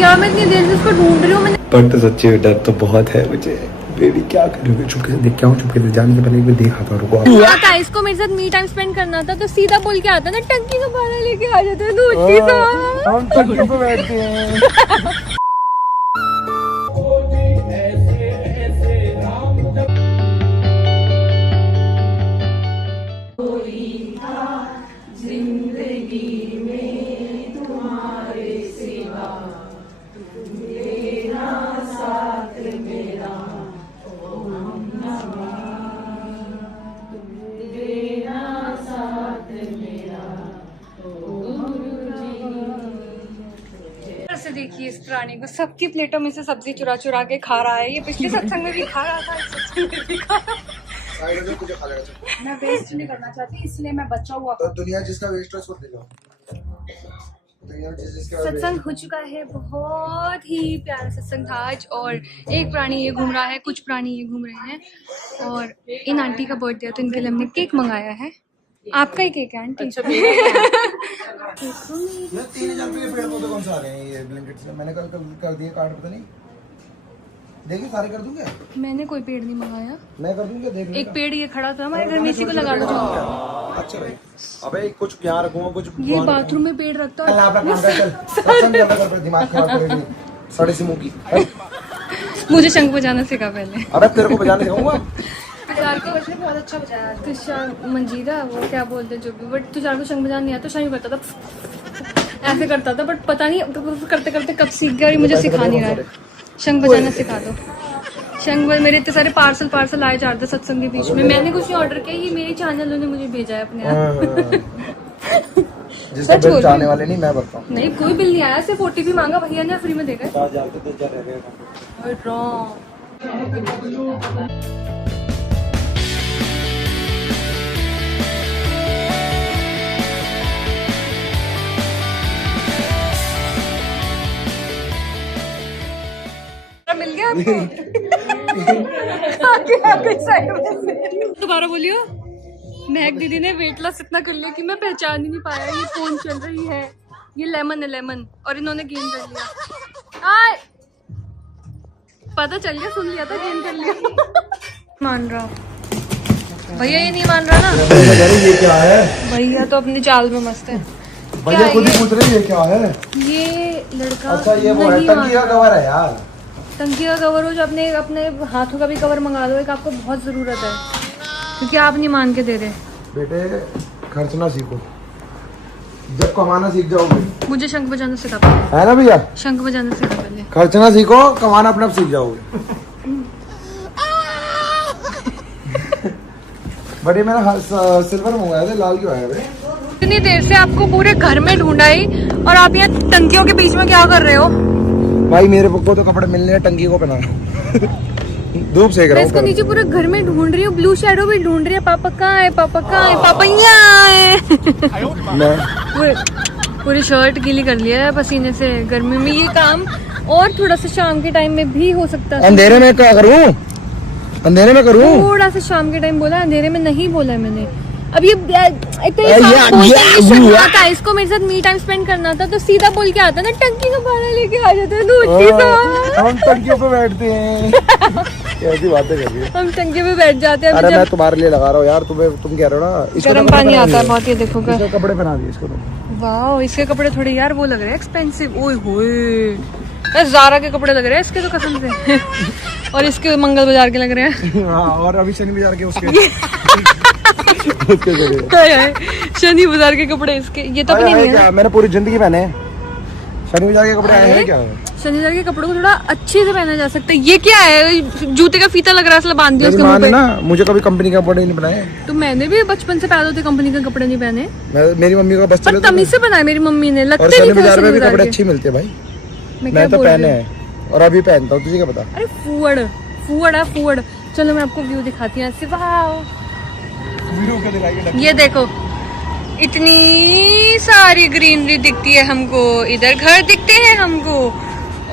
गया, मैं इतनी देर से उसको ढूंढ रही हूँ। मैंने पर तो सच्ची डर तो बहुत है मुझे। बेबी क्या करोगे? चुपके से देख के आऊँ, चुपके से जाने से पहले एक बार देख आता हूँ। रुको, इसको मेरे साथ मी टाइम स्पेंड करना था तो सीधा बोल के आता ना, टंकी का पानी लेके आ जाते हैं दूध की साथ। हम टंकी पे बैठते हैं। से देखिए इस प्राणी को, सबकी प्लेटों में से सब्जी चुरा चुरा के खा रहा है। ये पिछले सत्संग में भी खा रहा था, इस सत्संग में भी खा रहा है। मैं वेस्ट नहीं करना चाहती, इसलिए मैं बचा हुआ। तो दुनिया जिसका वेस्ट है उसको दे दो। सत्संग हो चुका है, बहुत ही प्यारा सत्संग था आज। और एक प्राणी ये घूम रहा है, कुछ प्राणी ये घूम रहे हैं। और इन आंटी का बर्थडे है तो इनके लिए हमने केक मंगाया है। आपका ही केक है आंटी? अच्छा, ये 3000 रुपये पेड़ पौधे कौन सा आ रहे हैं ये ब्लैंकेट से? मैंने कल कर दिए कार्ड, पता नहीं। देखिए सारे कर दूंगा। मैंने कोई पेड़ नहीं मंगाया, मैं कर दूंगा। देख एक पेड़ ये खड़ा था हमारे घर में, इसी को लगा लो। अच्छा भाई, अबे कुछ यहाँ रखूंगा, कुछ ये बाथरूम में पेड़ रखता है। दिमाग खराब करेगी साढ़े से मुंह की। मुझे शंख बजाना सिखा पहले। अबे तेरे को बजाने सिखाऊंगा। तुषार को वैसे बहुत अच्छा बजाया। तुषार मंजीरा वो क्या बोलते जो भी, बट तुषार को शंख बजाना नहीं आता। शंख करता था, ऐसे करता था, बट पता नहीं करते करते कब सीख गया और मुझे सिखा नहीं रहा है। शंख बजाना सिखा दो। शंख मेरे इतने सारे पार्सल आए जा रहे थे सत्संग के बीच में। मैंने कुछ नहीं ऑर्डर किया, ये मेरे चैनल ने मुझे भेजा है अपने आप। जिसका बिल जाने वाले नहीं, मैं बताऊं। नहीं कोई बिल नहीं आया, सिर्फ OTP मांगा, भैया ने फ्री में देगा। मिल गया आपको? दोबारा बोलियो। महक दीदी ने वेट लॉस इतना कर लिया कि मैं पहचान ही नहीं पाया ये कौन चल रही है। ये लेमन है, लेमन, और इन्होंने गेन कर लिया। आए पता चल गया, सुन लिया था, गेन कर लिया। मान रहा भैया, ये नहीं मान रहा ना। ये क्या है? भैया तो अपनी चाल में मस्त है। भैया खुद ही पूछ रहे ये क्या है? ये लड़का अच्छा ये वो है, टंकी का कवर है यार। टंकी का कवर हो जो अपने हाथों का भी कवर मंगा लो, एक आपको बहुत जरूरत है, क्योंकि आप नहीं मान के दे रहे। बेटे खर्चना सीखो, जब कमाना सीख जाओगे। मुझे शंख बजाना सिखा पहले। है ना भैया? शंख बजाना सिखा पहले। खर्चना सीखो, कमाना अपने आप सीख जाओगे। बड़ी मैंने सिल्वर मंगाया था, लाल क्यों आया भाई? इतनी देर से आपको पूरे घर में ढूंढा ही, और आप यहाँ टंकियों के बीच में क्या कर रहे हो? भाई मेरे को तो कपड़े मिलने हैं, टंकी को पहना। धूप सेक रहा हूँ। इसको नीचे पूरे घर में ढूंढ रही हूँ, ब्लू शैडो भी ढूंढ रही है। पापा कहाँ है? पापा कहाँ है? पापा यहाँ है। पूरी शर्ट गीली कर लिया है पसीने से, गर्मी में ये काम। और थोड़ा सा शाम के टाइम में भी हो सकता है। अंधेरे में क्या करूँ? अंधेरे में करूँ? थोड़ा सा शाम के टाइम बोला, अंधेरे में नहीं बोला मैंने। अब ये इसको मेरे साथ मी टाइम स्पेंड करना था तो सीधा बोल के आता ना, टंकी का पानी लेके आ जाते हैं दूध की साथ। हम टंकियों पे बैठते हैं। कैसी बातें कर रही है? हम टंकी पे बैठ जाते हैं। अरे मैं तुम्हारे लिए लगा रहा हूँ यार, तुम कह रहे हो ना गर्म पानी आता है बहुत। ये देखो कपड़े पहना दिए इसको। वाह, इसके कपड़े थोड़े यार वो लग रहे हैं एक्सपेंसिव। ओए होए, ज़ारा के कपड़े लग रहे हैं इसके तो कसम से। और इसके मंगल बाजार के लग रहे हैं। और अभी शनि बाजार के उसके शनि बाजार के कपड़े इसके। ये तो अपने नहीं है, मैंने पूरी जिंदगी पहने। शनि बाजार के कपड़े आए हैं क्या? शनि बाजार के कपड़ों को थोड़ा अच्छे से पहना जा सकता है। ये क्या है? जूते का फीता लग रहा है, बांध दिया उसके मुंह पे ना। मुझे कभी कंपनी के कपड़े नहीं बनाए। तो मैंने भी बचपन से पैदा होते कंपनी के कपड़े नहीं पहने। मेरी मम्मी का बस चले तमीज से बनाए मेरी मम्मी ने। लगते शनि बाजार में भी कपड़े अच्छे मिलते हैं भाई। मैं तो पहने हैं और अभी पहनता हूँ, तुझे क्या पता? अरे फूड। चलो मैं आपको व्यू दिखाती हूँ ऐसे। वाह ये देखो, इतनी सारी ग्रीनरी दिखती है हमको। इधर घर दिखते हैं हमको,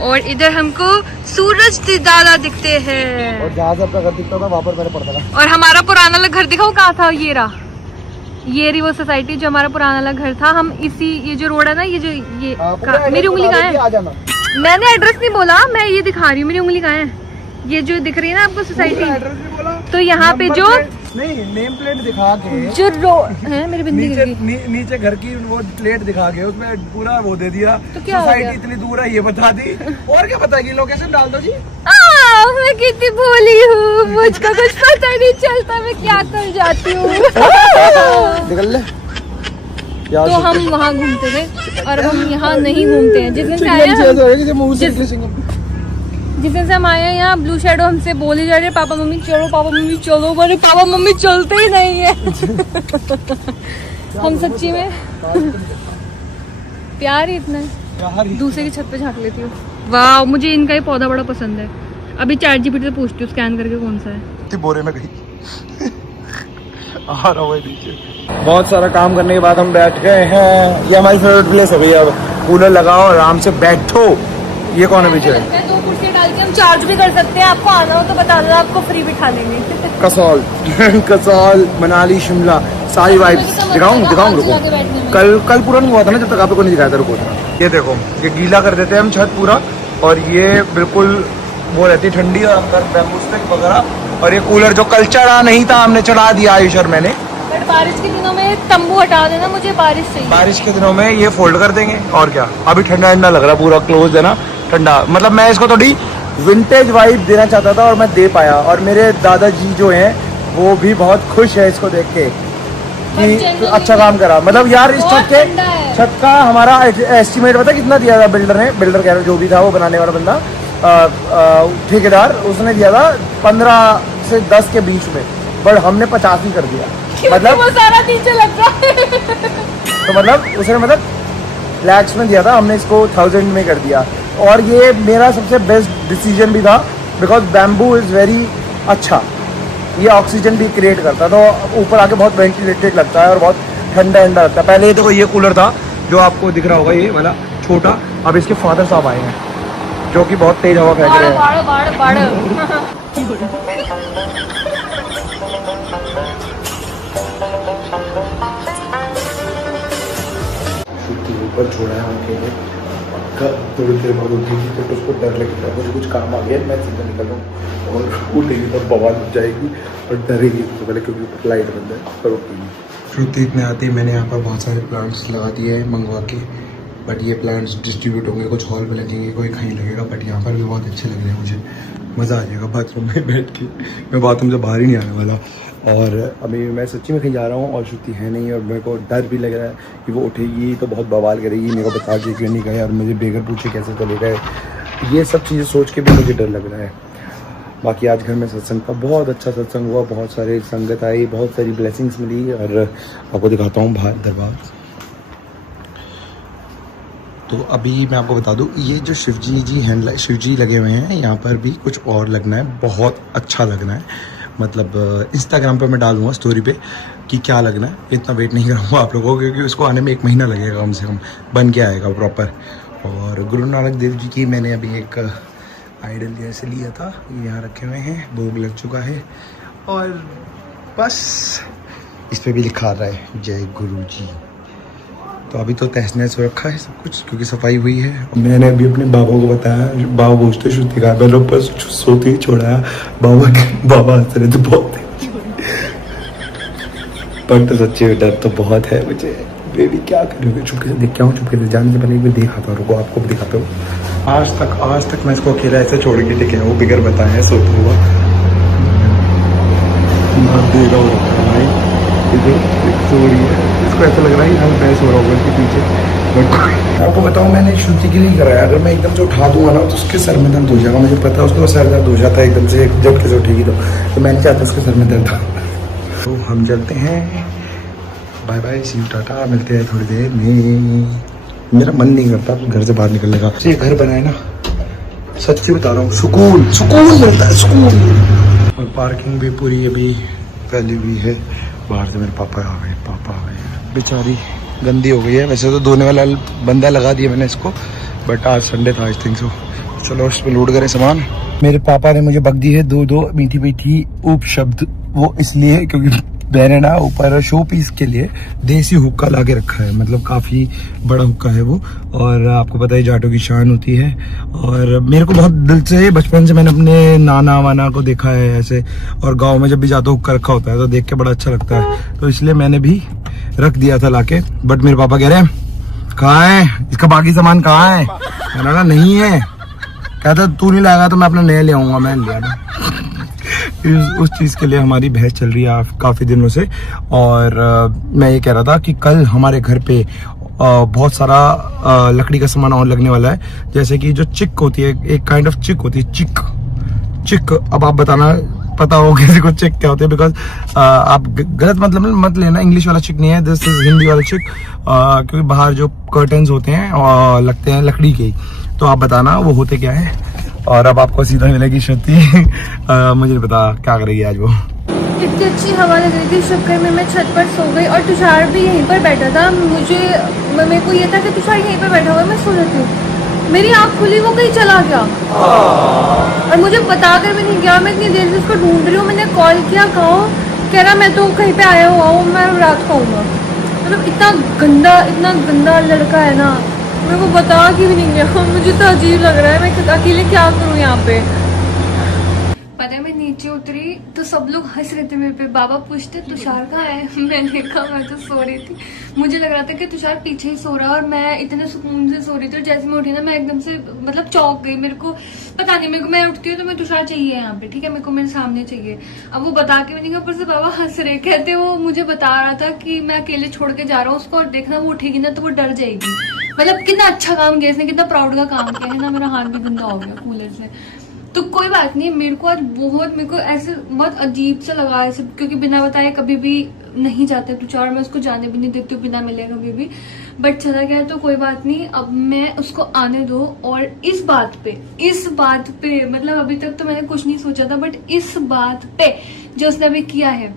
और इधर हमको सूरज दादा दिखते हैं। और जहाँ से अपना घर दिखता था वहाँ पर मैंने पढ़ता था। और हमारा पुराना वाला घर दिखाओ कहाँ था? ये रही वो सोसाइटी जो हमारा पुराना वाला घर था। हम ये जो रोड है ना, ये मेरी उंगली कहाँ है? मैंने एड्रेस नहीं बोला, मैं ये दिखा रही हूँ, मेरी उंगली कहाँ है, ये जो दिख रही है ना आपको सोसाइटी, एड्रेस भी बोला, तो यहाँ पे जो नहीं नेम प्लेट दिखा के जो है मेरी बिंदी गिर गई। नीचे घर की वो प्लेट दिखा के उसमें पूरा वो दे दिया, तो क्या हो सोसाइटी गया? इतनी दूर है ये बता दी, और क्या बताएगी, लोकेशन डाल दो जी। मैं कितनी भोली हूँ, मुझको कुछ पता नहीं चलता मैं क्या कर जाती हूँ। निकल ले तो हम वहाँ घूमते थे और हम यहाँ नहीं घूमते हैं। जिस दिन से आए हैं, जिस दिन से हम आए हैं यहाँ, ब्लू शैडो हमसे बोले जा रहे हैं पापा मम्मी चलो, पापा मम्मी चलो, पर पापा मम्मी चलते ही नहीं है। हम सच्ची में प्यार ही इतना है, दूसरे की छत पे झाँक लेती हूँ। वाह, मुझे इनका ही पौधा बड़ा पसंद है। अभी ChatGPT से पूछती हूँ स्कैन करके कौन सा है। बोरे में गई आ रहा है नीचे। बहुत सारा काम करने के बाद हम बैठ गए हैं, ये हमारी फेवरेट प्लेस हो गई। अब कूलर लगाओ, आराम से बैठो। ये कौन है पीछे? 2 कुर्सी डाल के हम चार्ज भी कर सकते हैं, आपको आना हो तो बता दो, आपको फ्री बिठा लेंगे। कसौल कसौल, मनाली, शिमला, सारी वाइब्स दिखाऊं रुको। कल पूरा नहीं हुआ था ना, जब तक आप लोगों ने दिखाया था, रुको। ये देखो, ये गीला कर देते हैं हम छत पूरा, और ये बिल्कुल वो रहती ठंडी, और अंदर बैम्बू स्टिक वगैरह। और ये कूलर जो कल चढ़ा नहीं था, हमने चढ़ा दिया आयुष और मैंने। बट बारिश के दिनों में तंबू हटा देना, मुझे बारिश चाहिए। बारिश के दिनों में ये फोल्ड कर देंगे, और क्या। अभी ठंडा ठंडा लग रहा है, पूरा क्लोज है ना, ठंडा। मतलब मैं इसको थोड़ी विंटेज वाइब देना चाहता था और मैं दे पाया, और मेरे दादाजी जो हैं वो भी बहुत खुश है इसको देख के कि अच्छा काम करा। मतलब यार इस छत का हमारा एस्टिमेट पता कितना दिया था बिल्डर ने, बिल्डर कह रहे जो भी था वो बनाने वाला बंदा, ठेकेदार, उसने दिया था 15 से 10 के बीच में, बट हमने 50 ही कर दिया। मतलब वो सारा नीचे लग रहा है। तो मतलब उसने लैक्स में दिया था, हमने इसको 1000 में कर दिया। और ये मेरा सबसे बेस्ट डिसीजन भी था, बिकॉज बैम्बू इज़ वेरी अच्छा, ये ऑक्सीजन भी क्रिएट करता है, तो ऊपर आके बहुत वेंटिलेटेड लगता है और बहुत ठंडा ठंडा लगता है। पहले देखो ये कूलर था जो आपको दिख रहा होगा, ये वाला छोटा, अब इसके फादर साहब आए हैं जो कि बहुत तेज हवा फेंक रहे हैं। ऊपर छोड़ा है उनके, थोड़ी देर बाद उठेगी तो उसको डर लगेगा, मुझे कुछ काम आ गया, मैं सीधा निकल रहा हूँ, और उठेगी तो बवाल हो जाएगी और डरेगी तो पहले, क्योंकि ऊपर लाइट बंद है, पर उठेगी। श्रुति इतने आती है, मैंने यहाँ पर बहुत सारे प्लांट्स लगा दिए हैं मंगवा के, बट ये प्लांट्स डिस्ट्रीब्यूट होंगे, कुछ हॉल में लगेंगे, कोई कहीं लगेगा, बट यहाँ पर भी बहुत अच्छे लग रहे हैं मुझे। मज़ा आ जाएगा बाथरूम में बैठ के, मैं बाथरूम से बाहर ही नहीं आने वाला। और अभी मैं सच्ची में कहीं जा रहा हूँ और श्रुति है नहीं, और मेरे को डर भी लग रहा है कि वो उठेगी तो बहुत बवाल करेगी, मेरे को बता के क्यों नहीं गए, और मुझे बेगर पूछे कैसे चले गए, ये सब चीज़ें सोच के भी मुझे डर लग रहा है। बाकी आज घर में सत्संग का बहुत अच्छा सत्संग हुआ, बहुत सारे संगत आई, बहुत सारी ब्लेसिंग्स मिली, और आपको दिखाता हूँ बाहर दरबार। तो अभी मैं आपको बता दूँ, ये जो शिवजी लगे हुए हैं, यहाँ पर भी कुछ और लगना है, बहुत अच्छा लगना है। मतलब इंस्टाग्राम पे मैं डालूंगा स्टोरी पे कि क्या लगना है, इतना वेट नहीं करूँगा आप लोगों को, क्योंकि उसको आने में 1 महीना लगेगा कम से कम, बन के आएगा प्रॉपर। और गुरु नानक देव जी की मैंने अभी एक आइडल जैसे लिया था, यहाँ रखे हुए हैं, भोग लग चुका है, और बस इस पर भी लिखा रहा है जय गुरु जी। तो अभी तो तहस नहस हो रखा है सब कुछ, क्योंकि सफाई हुई है। मैंने अभी अपने बाबा को बताया, बाबा पूछते श्रुति का, मैंने ऊपर सोते ही छोड़ाया, बाबा हंस रहे थे बहुत, पर तो सच्चे डर तो बहुत है मुझे। बेबी क्या करोगे, चुपके से देख के आऊँ, चुपके से जाने से पहले एक बार दिखाता हूँ, रुको आपको भी दिखाता हूँ। आज तक मैं इसको अकेला ऐसे छोड़ के टिके वो बिगर बताया सोता हुआ देगा वो भाई, सो रही है, इसको ऐसा लग रहा है हम पैसे हो रहा होगा इसके पीछे। बट आपको बताऊँ, मैंने श्रुति के लिए कराया, अगर मैं एकदम से उठा दूंगा ना तो उसके सर में दर्द हो जाएगा, मुझे पता है उसको सर दर्द हो जाता है एकदम से, झटके से उठेगी तो मैं नहीं चाहता उसके सर में दर्द था। तो हम चलते हैं, bye bye, see you, tata, मिलते हैं थोड़ी देर में। मेरा मन नहीं करता घर से बाहर निकलने का, ये घर बनाए ना, सच्ची बता रहा हूँ, सुकून मिलता है, सुकून। और पार्किंग भी पूरी अभी फैली हुई है, बाहर से मेरे पापा आ गए, बेचारी गंदी हो गई है। वैसे तो धोने वाला बंदा लगा दिया मैंने इसको, बट आज संडे था, आई थिंक सो। चलो इस पे लोड करें सामान। मेरे पापा ने मुझे बक दी है दो मीठी मीठी उप शब्द, वो इसलिए क्योंकि मैंने ना ऊपर शो पीस के लिए देसी हुक्का ला के रखा है, मतलब काफी बड़ा हुक्का है वो। और आपको पता है जाटों की शान होती है, और मेरे को बहुत दिल से बचपन से मैंने अपने नाना वाना को देखा है ऐसे, और गाँव में जब भी जाता हुक्का रखा होता है तो देख के बड़ा अच्छा लगता है, तो इसलिए मैंने भी रख दिया था लाके। बट मेरे पापा कह रहे हैं कहाँ है इसका बाकी सामान, कहाँ है? मैंने कहा नहीं है। कहता तू नहीं लाएगा तो मैं अपना नया ले आऊंगा। मैं लिया ना उस चीज के लिए हमारी बहस चल रही है काफी दिनों से। और मैं ये कह रहा था कि कल हमारे घर पे बहुत सारा लकड़ी का सामान और लगने वाला है, जैसे कि जो चिक होती है, एक काइंड ऑफ चिक होती है, चिक। अब आप बताना पता हो किसी को चिक क्या होते हैं, बिकॉज आप गलत मतलब मत लेना, इंग्लिश वाला चिक नहीं है, दिस इज हिंदी वाला चिक। क्योंकि बाहर जो कर्टन्स होते हैं लगते हैं लकड़ी के, तो आप बताना वो होते क्या है। और अब आपको सीधा मिलेगी श्रुति मुझे नहीं पता क्या करेगी आज वो। इतनी अच्छी हवा लग रही थी, शुक्र में मैं छत पर सो गई और तुषार भी यहीं पर बैठा था। मेरे को ये था कि तुषार यहीं पर बैठा हुआ है, मैं सो जाती हूँ। मेरी आँख खुली, वो कहीं चला गया और मुझे बता कर भी नहीं गया। मैं इतनी देर से उसको ढूंढ रही हूँ, मैंने कॉल किया, कहो, कह रहा मैं तो कहीं पे आया हुआ हूँ, मैं रात को आऊँगा। मतलब इतना गंदा लड़का है ना, मेरे को बता के भी नहीं गया। मुझे तो अजीब लग रहा है, मैं अकेले क्या करूँ यहाँ पे। पता है मैं नीचे उतरी तो सब लोग हंस रहे थे मेरे पे। बाबा पूछते तुषार कहाँ है? मैंने कहा मैं तो सो रही थी। मुझे लग रहा था कि तुषार पीछे ही सो रहा है और मैं इतने सुकून से सो रही थी, और जैसे मैं उठी ना मैं एकदम से मतलब चौंक गई। मेरे को पता नहीं, मेरे को मैं उठती हूँ तो मैं तुषार चाहिए यहाँ पे, ठीक है, मेरे को मेरे सामने चाहिए। अब वो बता के भी नहीं गया, ऊपर से बाबा हंस रहे, कहते वो मुझे बता रहा था कि मैं अकेले छोड़ के जा रहा हूँ उसको, और देखना वो उठेगी ना तो वो डर जाएगी। मतलब कितना अच्छा काम किया इसने, कितना प्राउड का काम किया है ना। मेरा हाथ भी गंदा हो गया कूलर से, तो कोई बात नहीं। मेरे को आज मेरे को ऐसे बहुत अजीब सा लगा ऐसे, क्योंकि बिना बताए कभी भी नहीं जाते तुषार, मैं उसको जाने भी नहीं देती हूँ बिना मिले कभी भी। बट चला गया तो कोई बात नहीं, अब मैं उसको आने दो। और इस बात पे मतलब अभी तक तो मैंने कुछ नहीं सोचा था, बट इस बात पे जो उसने अभी किया है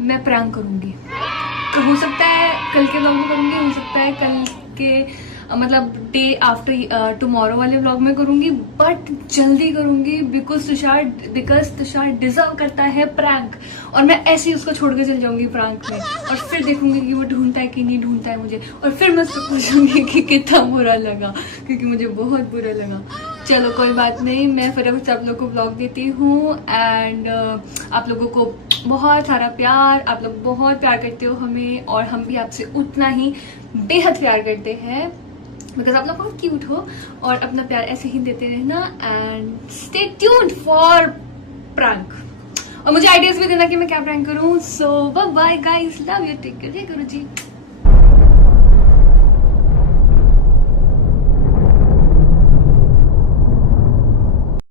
मैं प्रैंक करूंगी। तो हो सकता है कल के व्लॉग में करूंगी, हो सकता है कल के मतलब डे आफ्टर टुमारो वाले व्लॉग में करूंगी, बट जल्दी करूंगी बिकॉज तुषार डिजर्व करता है प्रैंक। और मैं ऐसे ही उसको छोड़ के चल जाऊंगी प्रैंक में, और फिर देखूंगी कि वो ढूंढता है कि नहीं ढूंढता है मुझे, और फिर मैं उसको पूछूंगी कि कितना बुरा लगा, क्योंकि मुझे बहुत बुरा लगा। चलो कोई बात नहीं, मैं फटाफट से आप लोग को व्लॉग देती हूँ। एंड आप लोगों को बहुत सारा प्यार, आप लोग बहुत प्यार करते हो हमें, और हम भी आपसे उतना ही बेहद प्यार करते हैं, बिकॉज आप लोग बहुत क्यूट हो। और अपना प्यार ऐसे ही देते रहना, and stay tuned for prank. और मुझे आइडियाज भी देना कि मैं क्या प्रैंक करूँ। So bye guys, love you, take care, Guruji.